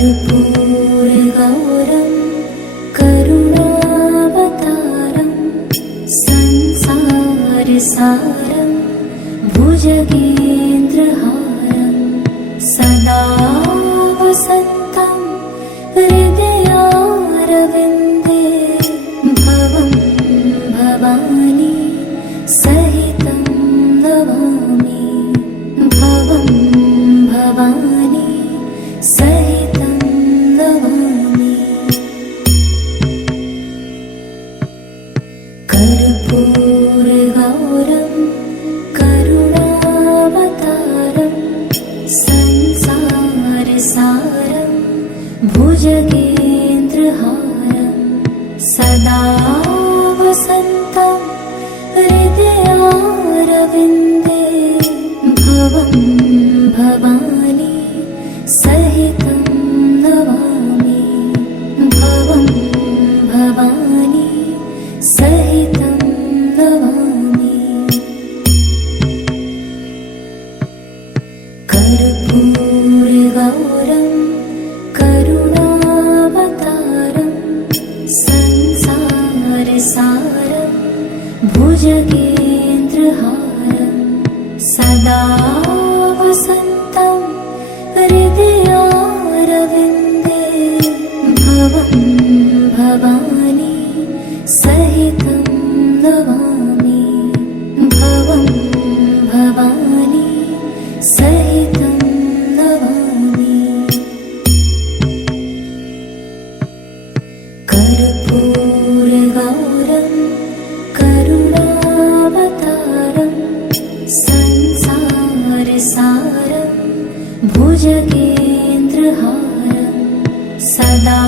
कर्पूरगौरं करुणावतारं संसारसारं भुजगेन्द्रहारं सदा वसन्तं हृदयारविन्दे भवं भवानी सहितं नमामि भवं भवानी सहितं नमामि। कर्पूरगौरं करुणावतारं संसारसारं भुजगेन्द्रहारं सदा वसन्तं हृदयारविन्दे भवं भवानी सहितं नमामि भवं भवानी सहितं नमामि। कर्पूरगौरं करुणावतारं संसारसारं भुजगेन्द्रहारं सदा वसन्तं हृदयारविन्दे भवं भवानी सहितं नमामि भवं भवानी सहितं नमामि। कर्पूरगौरं करुणावतारं संसारसारं भुजगेन्द्रहारं सदा